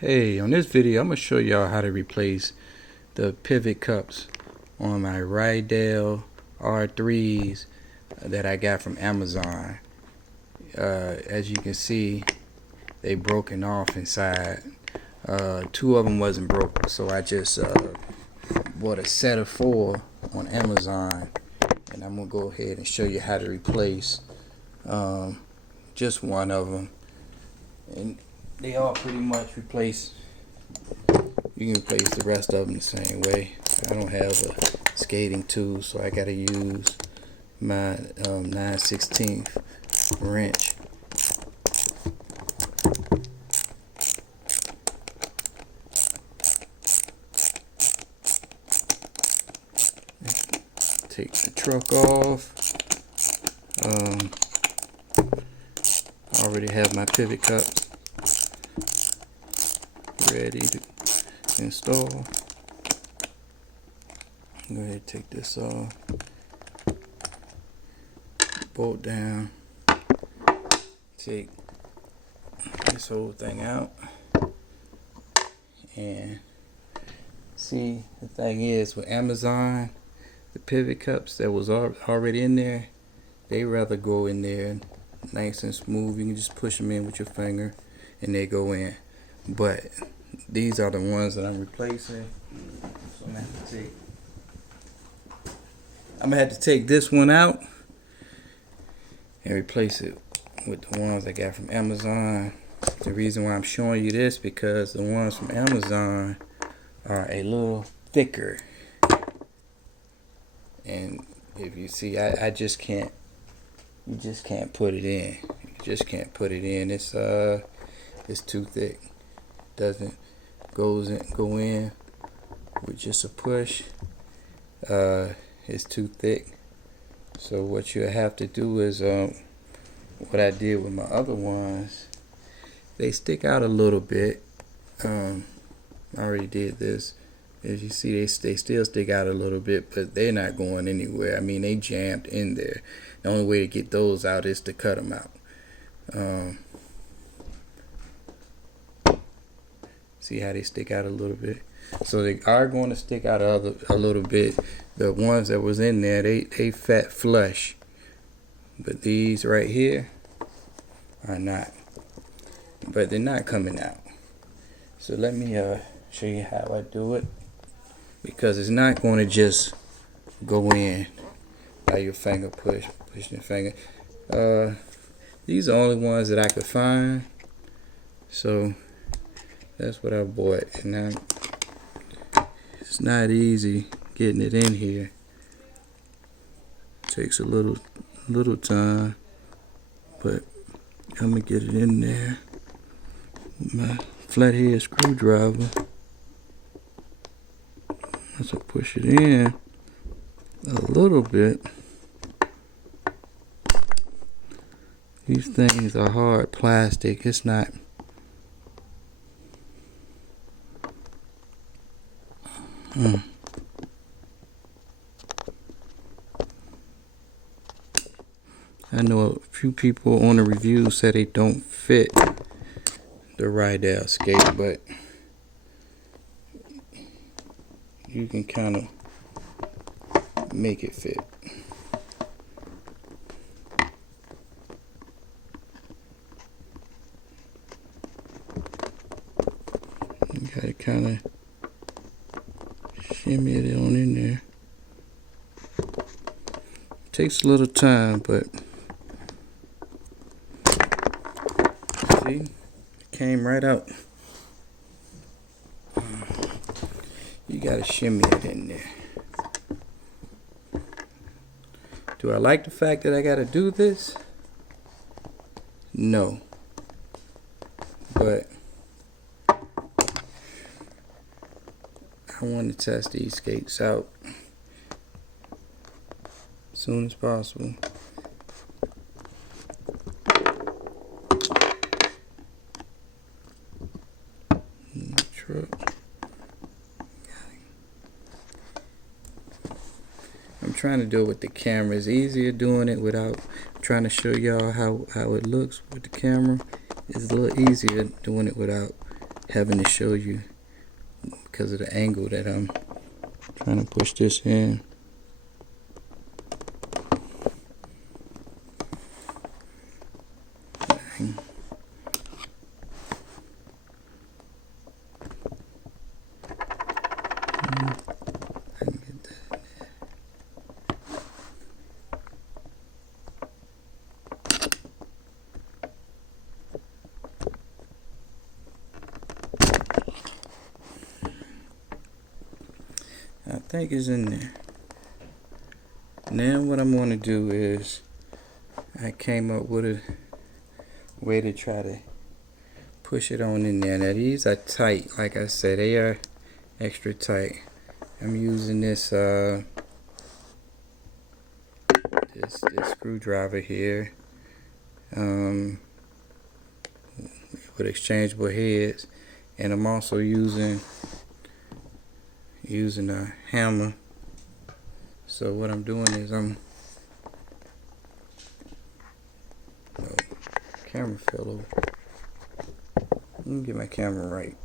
Hey, on this video I'm going to show y'all how to replace the pivot cups on my Rydell R3s that I got from Amazon. As you can see, they broken off inside. Two of them wasn't broken, so I just bought a set of 4 on Amazon, and I'm going to go ahead and show you how to replace just one of them. And they all pretty much replace. You can replace the rest of them the same way. I don't have a skating tool, so I gotta use my 9/16 wrench. Take the truck off. I already have my pivot cups ready to install. Go ahead and take this off. Bolt down. Take this whole thing out. And see, the thing is with Amazon, the pivot cups that was already in there, they rather go in there nice and smooth. You can just push them in with your finger and they go in. But these are the ones that I'm replacing. So I'm gonna have to take this one out and replace it with the ones I got from Amazon. The reason why I'm showing you this, because the ones from Amazon are a little thicker, and if you see, I just can't. You just can't put it in. You just can't put it in. It's too thick. Doesn't go in with just a push. It's too thick. So what you have to do is what I did with my other ones. They stick out a little bit. I already did this. As you see, they still stick out a little bit, but they're not going anywhere. I mean, they jammed in there. The only way to get those out is to cut them out. See how they stick out a little bit? So they are going to stick out a little bit. The ones that was in there, they fat flush. But these right here are not. But they're not coming out. So let me show you how I do it. Because it's not going to just go in by your finger pushing your finger. These are the only ones that I could find. So that's what I bought. And now it's not easy getting it in here. It takes a little time, but I'm gonna get it in there with my flathead screwdriver. As I push it in a little bit. These things are hard plastic. It's not. I know a few people on the review said they don't fit the Rydell skate, but you can kind of make it fit. You gotta kind of shimmy it on in there. Takes a little time, but see, it came right out. You gotta shimmy it in there. Do I like the fact that I gotta do this? No. But I want to test these skates out as soon as possible. I'm trying to do it with the camera. It's easier doing it without trying to show y'all how it looks with the camera. It's a little easier doing it without having to show you because of the angle that I'm trying to push this in. I think it's in there. Now what I'm going to do is I came up with a way to try to push it on in there. Now these are tight, like I said, they are extra tight. I'm using this this screwdriver here with exchangeable heads, and I'm also using a hammer. So what I'm doing is camera fell over. Let me get my camera right.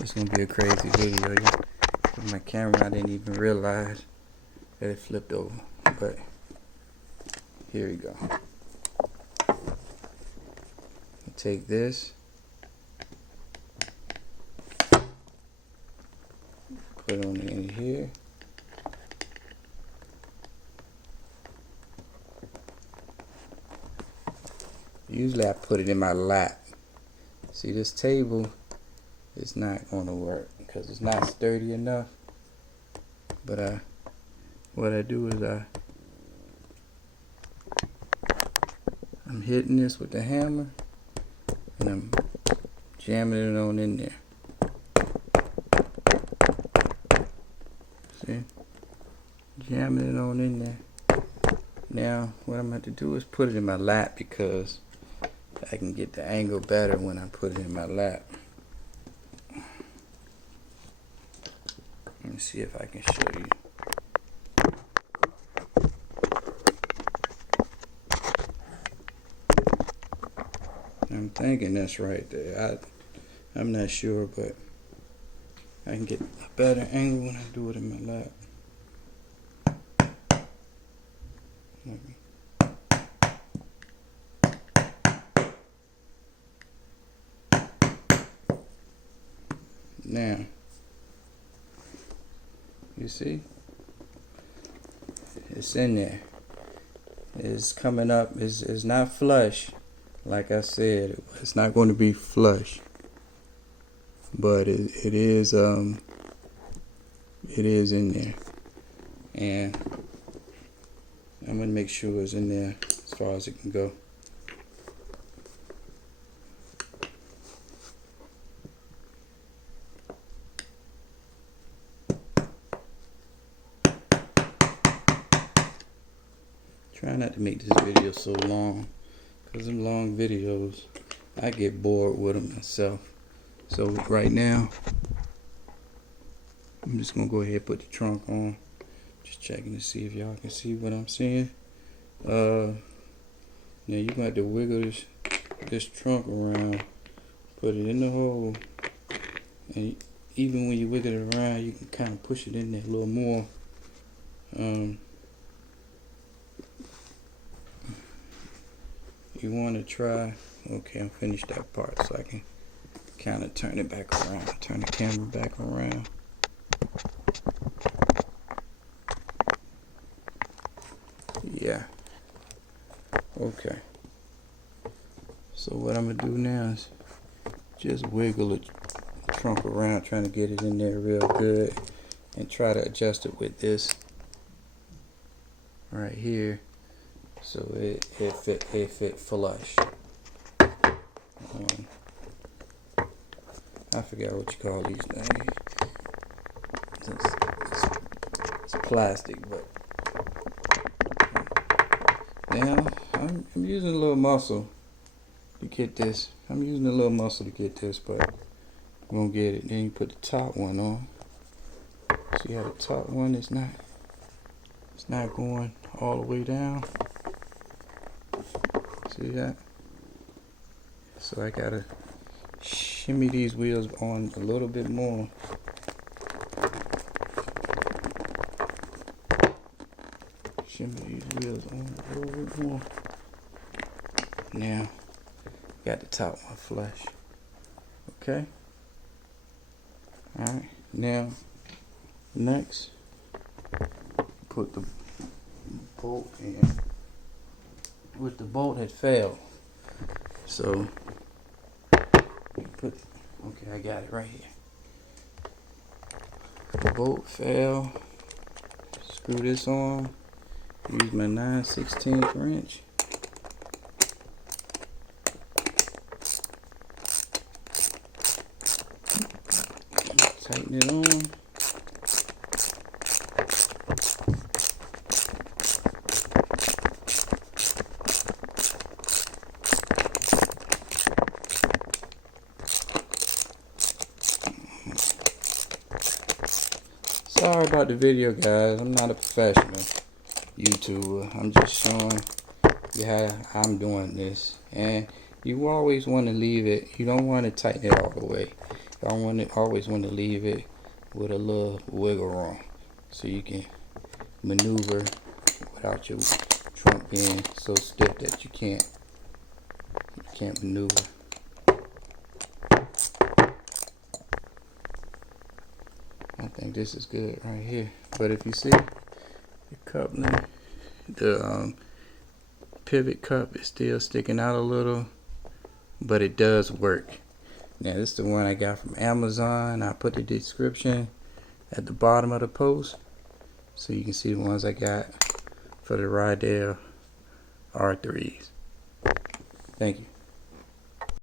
It's gonna be a crazy video. With my camera, I didn't even realize that it flipped over. But here we go. Take this, put it on in here. Usually I put it in my lap. See, this table is not going to work because it's not sturdy enough. But what I do is I'm hitting this with the hammer and I'm jamming it on in there. See? Jamming it on in there. Now what I'm going to do is put it in my lap because I can get the angle better when I put it in my lap. Let me see if I can show you. I'm thinking that's right there. I'm not sure, but I can get a better angle when I do it in my lap. Now, you see, it's in there. It's coming up. It's not flush, like I said. It's not going to be flush, but it is in there, and I'm gonna make sure it's in there as far as it can go. Try not to make this video so long, because in long videos I get bored with them myself. So right now I'm just gonna go ahead and put the trunk on. Just checking to see if y'all can see what I'm seeing. Now you're gonna have to wiggle this trunk around, put it in the hole, and even when you wiggle it around, you can kind of push it in there a little more. You want to try. Okay, I'm finished that part, so I can kind of turn it back around. Turn the camera back around. Yeah. Okay. So what I'm gonna do now is just wiggle the trunk around, trying to get it in there real good, and try to adjust it with this right here, so it fit flush. I forgot what you call these things. It's plastic, but now I'm using a little muscle to get this. I'm using a little muscle to get this, but I'm gonna get it. Then you put the top one on. See how the top one is not going all the way down. See that? So I gotta shimmy these wheels on a little bit more. Shimmy these wheels on a little bit more. Now, got the top one flush. Okay. Alright, now, next, put the bolt in. With the bolt had failed. So, okay, I got it right here. The bolt fell. Screw this on. Use my 9/16 wrench. Tighten it on. Sorry about the video, guys. I'm not a professional YouTuber. I'm just showing you how I'm doing this. And you always want to leave it. You don't want to tighten it all the way. You always want to leave it with a little wiggle room, so you can maneuver without your trunk being so stiff that you can't maneuver. I think this is good right here. But if you see the coupling, the pivot cup is still sticking out a little, but it does work. Now this is the one I got from Amazon. I put the description at the bottom of the post so you can see the ones I got for the Rydell R3s. Thank you.